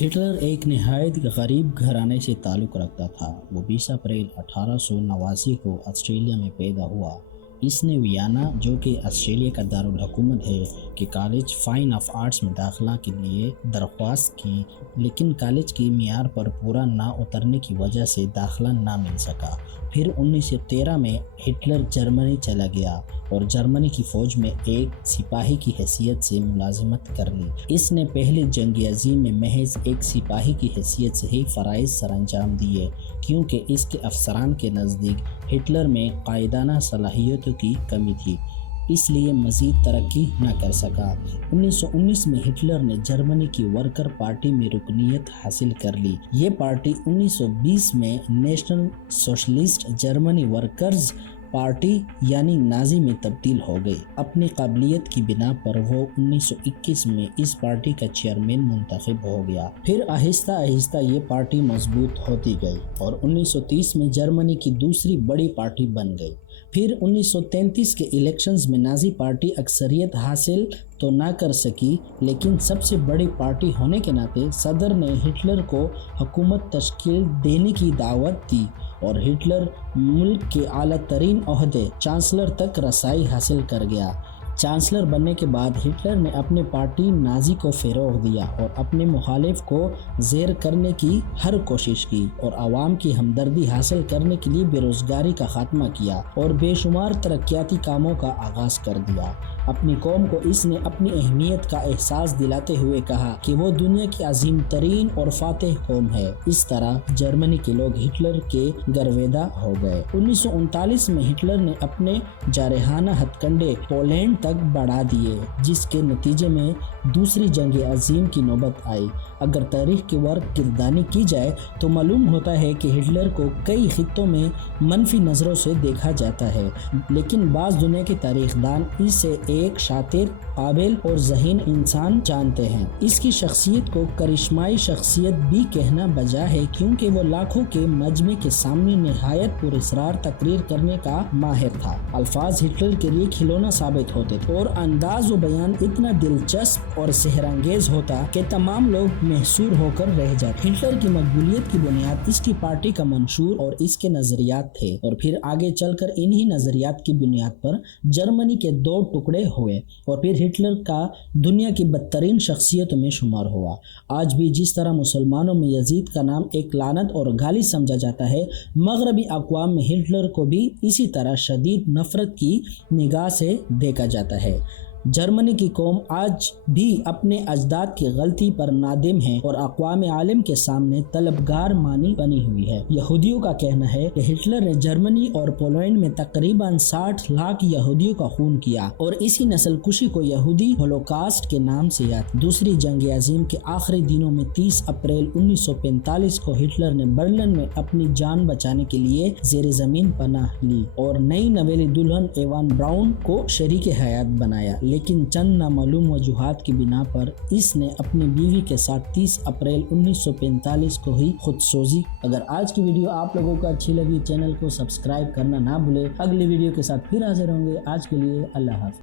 Hitler ایک نہایت غریب گھرانے سے تعلق رکھتا تھا۔ وہ 20 اپریل 1889 کو آسٹریلیا میں پیدا ہوا۔ اس نے ویانا، جو کہ آسٹریلیا کا دارالحکومت ہے، کے کالج فائن آف آرٹس میں داخلہ کے لیے درخواست کی، لیکن کالج کی معیار پر پورا نہ اترنے کی وجہ سے داخلہ نہ مل سکا۔ پھر 1913 میں ہٹلر جرمنی چلا گیا اور جرمنی کی فوج میں ایک سپاہی کی حیثیت سے ملازمت کر لی۔ اس نے پہلی جنگ عظیم میں محض ایک سپاہی کی حیثیت سے ہی فرائض سر انجام دیے، کیونکہ اس کے افسران کے نزدیک ہٹلر میں قائدانہ صلاحیتوں کی کمی تھی، اس لیے مزید ترقی نہ کر سکا۔ 1919 میں ہٹلر نے جرمنی کی ورکر پارٹی میں رکنیت حاصل کر لی۔ یہ پارٹی 1920 میں national socialist Germany workers party یعنی نازی میں تبدیل ہو گئی۔ اپنی قابلیت کی بنا پر وہ 1921 میں اس پارٹی کا چیئرمین منتخب ہو گیا۔ پھر آہستہ آہستہ یہ پارٹی مضبوط ہوتی گئی اور 1930 میں جرمنی کی دوسری بڑی پارٹی بن گئی۔ پھر 1933 کے الیکشنز میں نازی پارٹی اکثریت حاصل تو نہ کر سکی، لیکن سب سے بڑی پارٹی ہونے کے ناطے صدر نے ہٹلر کو حکومت تشکیل دینے کی دعوت دی اور ہٹلر ملک کے اعلیٰ ترین عہدے چانسلر تک رسائی حاصل کر گیا۔ چانسلر بننے کے بعد ہٹلر نے اپنے پارٹی نازی کو فروغ دیا اور اپنے مخالف کو زیر کرنے کی ہر کوشش کی اور عوام کی ہمدردی حاصل کرنے کے لیے بے روزگاری کا خاتمہ کیا اور بے شمار ترقیاتی کاموں کا آغاز کر دیا۔ اپنی قوم کو اس نے اپنی اہمیت کا احساس دلاتے ہوئے کہا کہ وہ دنیا کی عظیم ترین اور فاتح قوم ہے۔ اس طرح جرمنی کے لوگ ہٹلر کے گرویدہ ہو گئے۔ 1939 میں ہٹلر نے اپنے جارحانہ ہتھ کنڈے پولینڈ تک بڑھا دیے، جس کے نتیجے میں دوسری جنگ عظیم کی نوبت آئی۔ اگر تاریخ کی ورق گردانی کی جائے تو معلوم ہوتا ہے کہ ہٹلر کو کئی خطوں میں منفی نظروں سے دیکھا جاتا ہے، لیکن بعض دنیا کے تاریخ دان اسے ایک شاطر، قابل اور ذہین انسان جانتے ہیں۔ اس کی شخصیت کو کرشمائی شخصیت بھی کہنا بجا ہے، کیونکہ وہ لاکھوں کے مجمع کے سامنے نہایت پراسرار تقریر کرنے کا ماہر تھا۔ الفاظ ہٹلر کے لیے کھلونا ثابت ہوتے تھے اور انداز و بیان اتنا دلچسپ اور سحر انگیز ہوتا کہ تمام لوگ محصور ہو کر رہ جاتے۔ ہٹلر کی مقبولیت کی بنیاد اس کی پارٹی کا منشور اور اس کے نظریات تھے، اور پھر آگے چل کر انہی نظریات کی بنیاد پر جرمنی کے دو ٹکڑے ہوئے اور پھر ہٹلر کا دنیا کی بدترین شخصیتوں میں شمار ہوا۔ آج بھی جس طرح مسلمانوں میں یزید کا نام ایک لعنت اور گالی سمجھا جاتا ہے، مغربی اقوام میں ہٹلر کو بھی اسی طرح شدید نفرت کی نگاہ سے دیکھا جاتا ہے۔ جرمنی کی قوم آج بھی اپنے اجداد کی غلطی پر نادم ہے اور اقوام عالم کے سامنے طلبگار مانی بنی ہوئی ہے۔ یہودیوں کا کہنا ہے کہ ہٹلر نے جرمنی اور پولینڈ میں تقریباً 60 لاکھ یہودیوں کا خون کیا اور اسی نسل کشی کو یہودی ہولوکاسٹ کے نام سے یاد۔ دوسری جنگ عظیم کے آخری دنوں میں 30 اپریل 1945 کو ہٹلر نے برلن میں اپنی جان بچانے کے لیے زیر زمین پناہ لی اور نئی نویلی دلہن ایوان براؤن کو شریک حیات بنایا، لیکن چند نامعلوم وجوہات کی بنا پر اس نے اپنی بیوی کے ساتھ 30 اپریل 1945 کو ہی خودسوزی۔ اگر آج کی ویڈیو آپ لوگوں کو اچھی لگی، چینل کو سبسکرائب کرنا نہ بھولے۔ اگلی ویڈیو کے ساتھ پھر حاضر ہوں گے۔ آج کے لیے اللہ حافظ۔